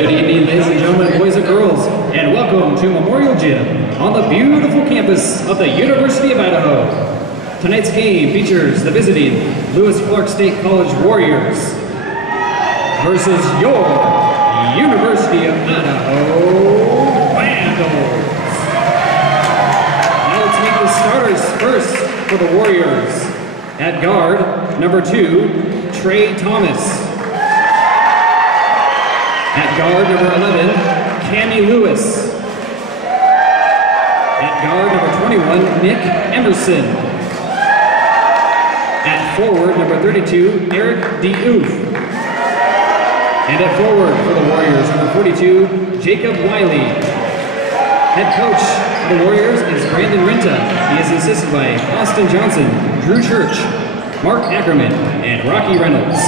Good evening, ladies and gentlemen, boys and girls, and welcome to Memorial Gym on the beautiful campus of the University of Idaho. Tonight's game features the visiting Lewis Clark State College Warriors versus your University of Idaho Vandals. Now let's meet the starters first for the Warriors. At guard, number 2, Trey Thomas. At guard, number 11, Cami Lewis. At guard, number 21, Nick Emerson. At forward, number 32, Eric Diouf. And at forward for the Warriors, number 42, Jacob Wiley. Head coach of the Warriors is Brandon Rinta. He is assisted by Austin Johnson, Drew Church, Mark Ackerman, and Rocky Reynolds.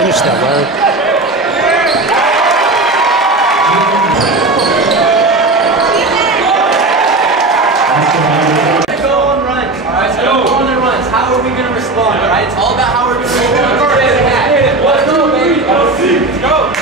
Finish that, Larry. Go on runs. All right, so go on the runs. How are we going to respond? All right, it's all about how we're going to respond. Let's go, baby. Let's go.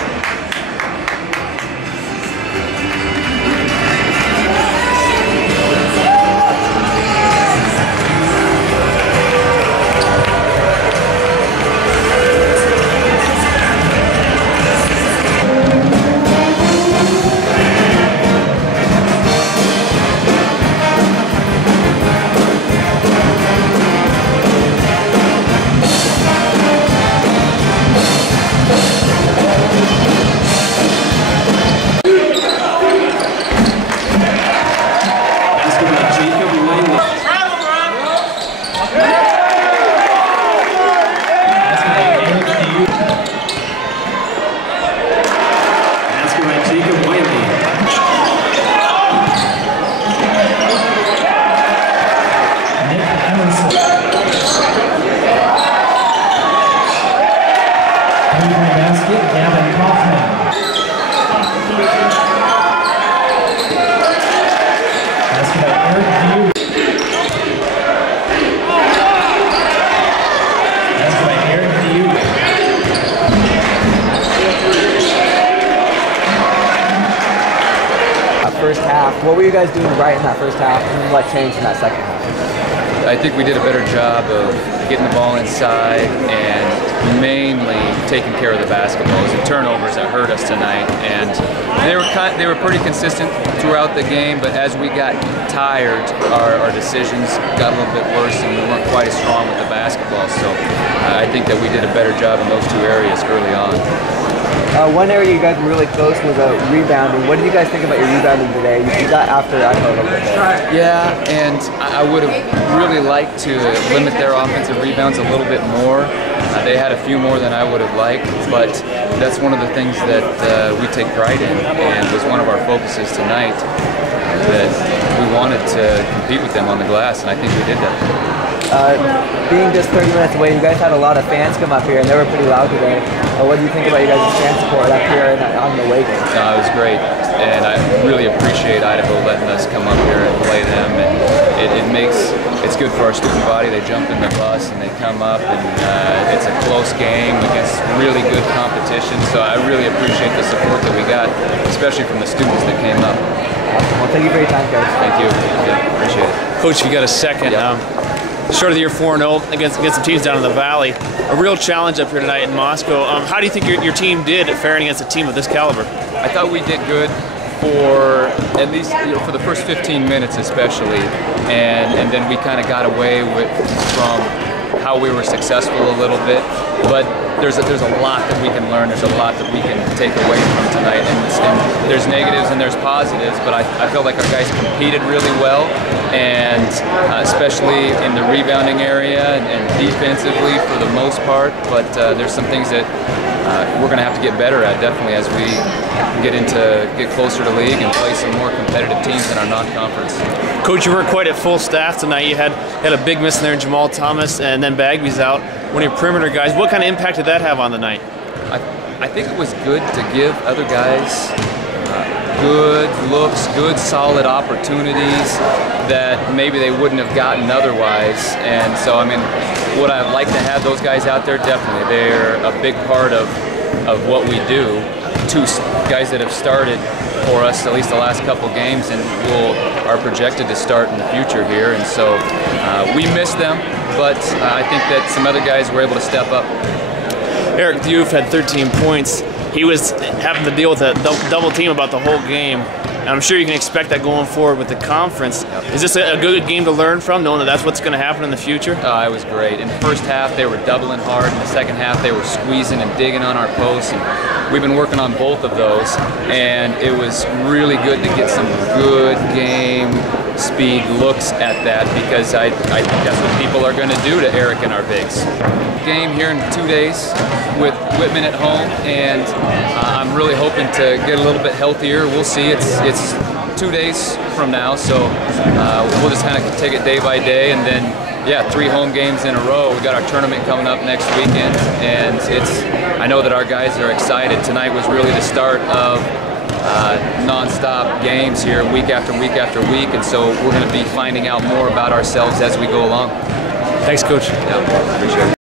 First half. What were you guys doing right in that first half, and what changed in that second half? I think we did a better job of getting the ball inside and mainly taking care of the basketball. It was the turnovers that hurt us tonight, and they were pretty consistent throughout the game. But as we got tired, our decisions got a little bit worse, and we weren't quite as strong with the basketball. So I think that we did a better job in those two areas early on. One area you guys were really close was rebounding. What did you guys think about your rebounding today? You got after Idaho a little bit. Yeah, and I would have really liked to limit their offensive rebounds a little bit more. They had a few more than I would have liked, but that's one of the things that we take pride in, and was one of our focuses tonight, that we wanted to compete with them on the glass, and I think we did that. Being just 30 minutes away, you guys had a lot of fans come up here, and they were pretty loud today. What do you think about you guys' fan support up here and on the away game? No, it was great, and I really appreciate Idaho letting us come up here and play them. And it's good for our student body. They jump in the bus and they come up, and it's a close game against really good competition. So I really appreciate the support that we got, especially from the students that came up. Awesome. Well, thank you for your time, guys. Thank you. Yeah, appreciate it. Coach, if you got a second, Start of the year 4-0 against some teams down in the Valley. A real challenge up here tonight in Moscow. How do you think your team did at faring against a team of this caliber? I thought we did good for at least for the first 15 minutes especially, and then we kind of got away from how we were successful a little bit. But there's a lot that we can learn. There's a lot that we can take away from tonight, and there's negatives and there's positives. But I feel like our guys competed really well, and especially in the rebounding area and defensively for the most part. But there's some things that we're going to have to get better at, definitely, as we get closer to league and play some more competitive teams in our non-conference. Coach, you were quite at full staff tonight. You had a big miss in there in Jamal Thomas, and then Bagby's out. One of your perimeter guys. What kind of impact did that have on the night? I think it was good to give other guys good looks, good solid opportunities that maybe they wouldn't have gotten otherwise. And so, I mean, would I like to have those guys out there? Definitely. They're a big part of what we do. Two guys that have started for us at least the last couple games and are projected to start in the future here. And so we missed them, but I think that some other guys were able to step up. Eric Diouf had 13 points. He was having to deal with a double team about the whole game. And I'm sure you can expect that going forward with the conference. Is this a good game to learn from, knowing that that's what's going to happen in the future? It was great. In the first half, they were doubling hard. In the second half, they were squeezing and digging on our posts. And we've been working on both of those. And it was really good to get some good game speed looks at that, because I think that's what people are going to do to Eric and our bigs. Game here in 2 days with Whitman at home, and I'm really hoping to get a little bit healthier. We'll see. It's 2 days from now, so we'll just kind of take it day by day, and then 3 home games in a row. We got our tournament coming up next weekend, and I know that our guys are excited. Tonight was really the start of non-stop games here week after week after week, and so we're going to be finding out more about ourselves as we go along. Thanks, Coach. Yeah, appreciate it.